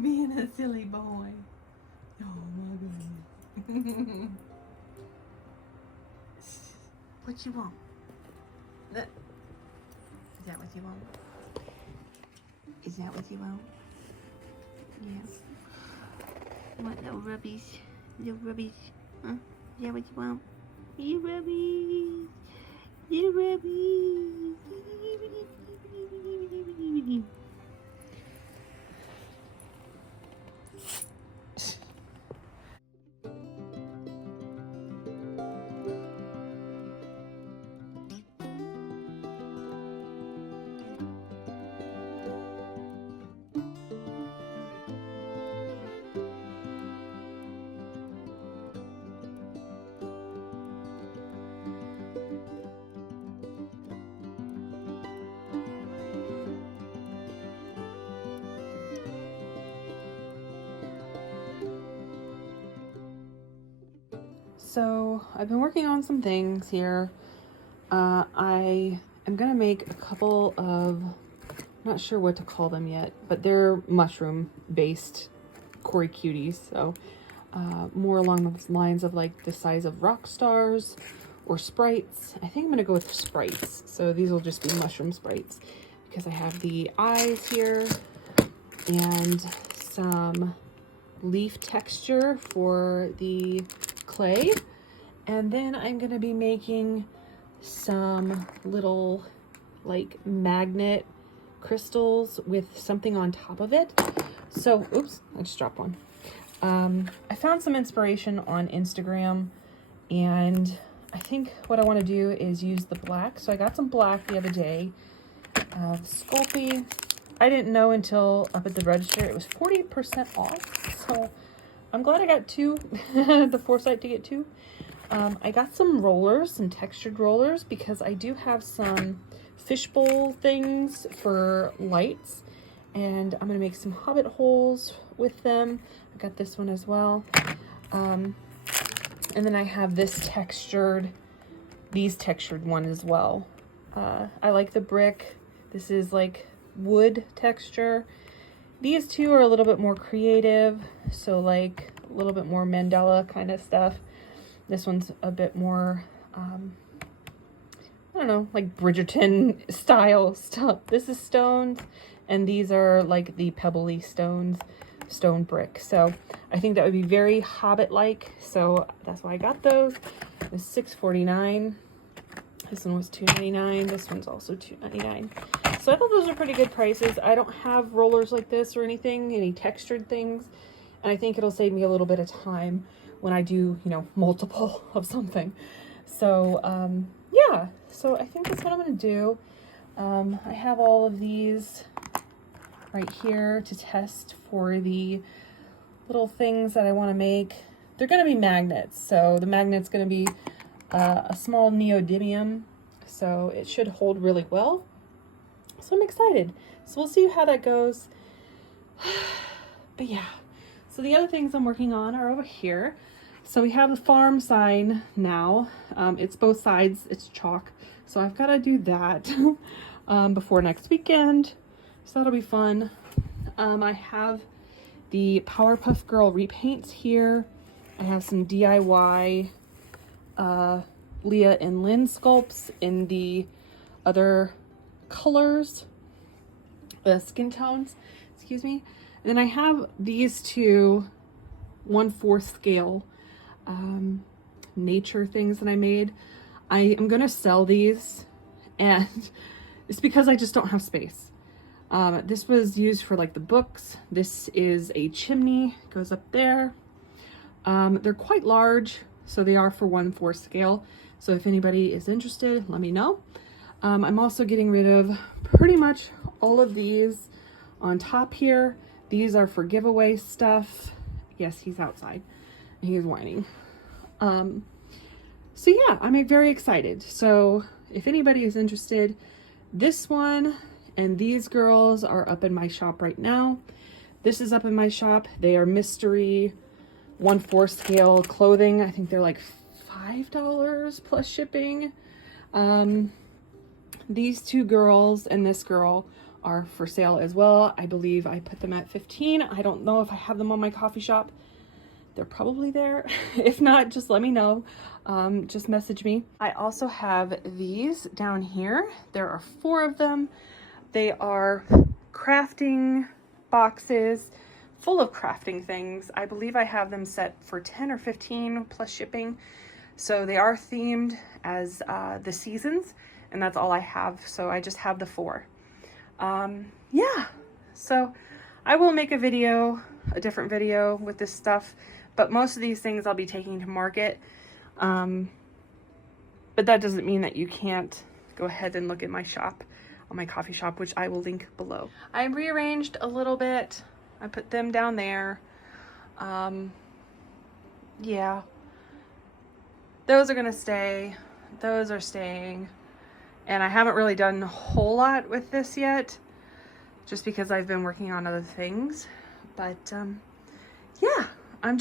You're being a silly boy. Oh my goodness. What you want? Is that what you want? Is that what you want? Yeah. What little rubbies? Little rubbies? Huh? Is that what you want? You rubbies! You rubbies! So I've been working on some things here. I am gonna make a couple of, not sure what to call them yet, but they're mushroom based Cory cuties. So more along the lines of like the size of rock stars or sprites. I think I'm gonna go with sprites. So these will just be mushroom sprites because I have the eyes here and some leaf texture for the clay. And then I'm gonna be making some little like magnet crystals with something on top of it. So, oops, I just dropped one. I found some inspiration on Instagram, and I think what I want to do is use the black. So I got some black the other day. Sculpey. I didn't know until up at the register it was 40% off. So I'm glad I got two, the foresight to get two. I got some rollers, some textured rollers, because I do have some fishbowl things for lights, and I'm gonna make some hobbit holes with them. I got this one as well. And then I have these textured one as well. I like the brick. This is like wood texture. These two are a little bit more creative, so like a little bit more mandala kind of stuff. This one's a bit more, I don't know, like Bridgerton style stuff. This is stones, and these are like the pebbly stone brick. So I think that would be very Hobbit-like. So that's why I got those. It was $6.49. This one was $2.99. This one's also $2.99. So I thought those are pretty good prices. I don't have rollers like this or anything, any textured things. And I think it'll save me a little bit of time when I do, you know, multiple of something. So, yeah. So I think that's what I'm going to do. I have all of these right here to test for the little things that I want to make. They're going to be magnets. So the magnet's going to be a small neodymium. So it should hold really well. So I'm excited. So we'll see how that goes. But yeah. So the other things I'm working on are over here. So we have the farm sign now. It's both sides, it's chalk. So I've got to do that before next weekend. So that'll be fun. I have the Powerpuff Girl repaints here. I have some DIY Leah and Lynn sculpts in the other colors, the skin tones, excuse me. And then I have these two 1/4 scale nature things that I made. I am gonna sell these, and it's because I just don't have space. This was used for like the books. This is a chimney, goes up there. They're quite large, so they are for 1/4 scale. So if anybody is interested, let me know. I'm also getting rid of pretty much all of these on top here. These are for giveaway stuff. Yes, he's outside. He's whining. So yeah, I'm very excited. So if anybody is interested, this one and these girls are up in my shop right now. This is up in my shop. They are mystery 1/4 scale clothing. I think they're like $5 plus shipping. These two girls and this girl are for sale as well. I believe I put them at 15. I don't know if I have them on my coffee shop. They're probably there. If not, just let me know. Just message me. I also have these down here. There are 4 of them. They are crafting boxes full of crafting things. I believe I have them set for 10 or 15 plus shipping. So they are themed as the seasons, and that's all I have. So I just have the 4. Yeah, so I will make a different video with this stuff, but most of these things I'll be taking to market. But that doesn't mean that you can't go ahead and look at my shop, on my coffee shop, which I will link below. I rearranged a little bit. I put them down there. Yeah, those are gonna stay. Those are staying. And I haven't really done a whole lot with this yet, just because I've been working on other things. But yeah, I'm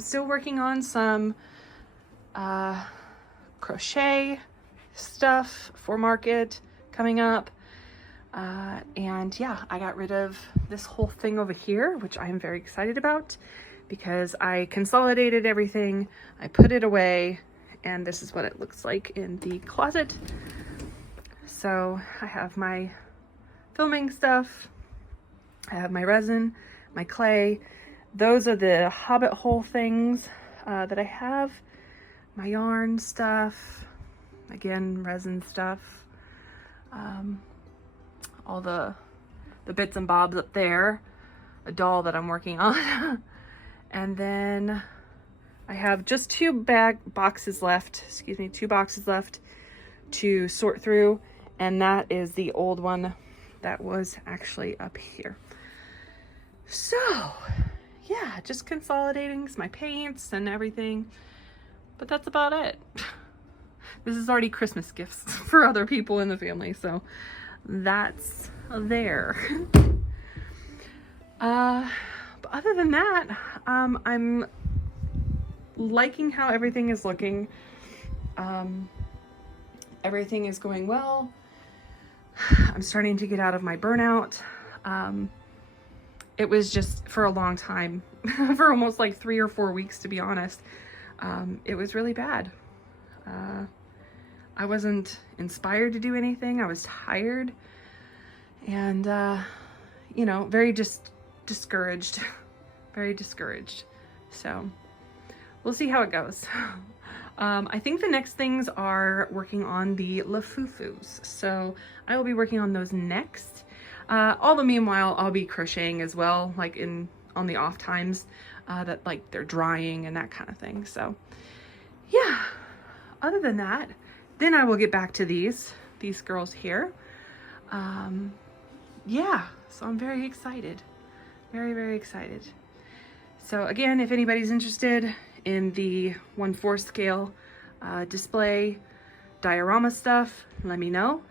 still working on some crochet stuff for market coming up. And yeah, I got rid of this whole thing over here, which I am very excited about because I consolidated everything, I put it away, and this is what it looks like in the closet. So I have my filming stuff, I have my resin, my clay. Those are the hobbit hole things that I have. My yarn stuff, again, resin stuff. All the bits and bobs up there, a doll that I'm working on. And then I have just 2 boxes left, excuse me, 2 boxes left to sort through. And that is the old one that was actually up here. So yeah, just consolidating my paints and everything, but that's about it. This is already Christmas gifts for other people in the family, so that's there. But other than that, I'm liking how everything is looking. Everything is going well. I'm starting to get out of my burnout. It was just for a long time, for almost like 3 or 4 weeks, to be honest. It was really bad. I wasn't inspired to do anything. I was tired and, you know, very discouraged, very discouraged. So we'll see how it goes. I think the next things are working on the lafufus. So I will be working on those next. All the meanwhile, I'll be crocheting as well, like on the off times that like they're drying and that kind of thing. So yeah, other than that, then I will get back to these girls here. Yeah, so I'm very excited, very, very excited. So again, if anybody's interested in the 1/4 scale display diorama stuff, let me know.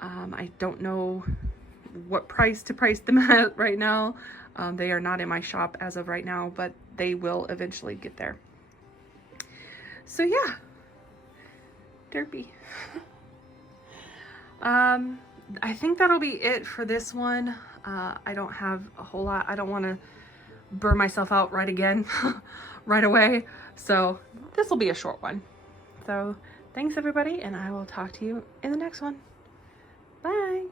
I don't know what price to price them at right now. They are not in my shop as of right now, but they will eventually get there. So yeah, derpy. I think that'll be it for this one. I don't have a whole lot. I don't want to burn myself out right again right away. So this will be a short one. So thanks everybody, and I will talk to you in the next one. Bye.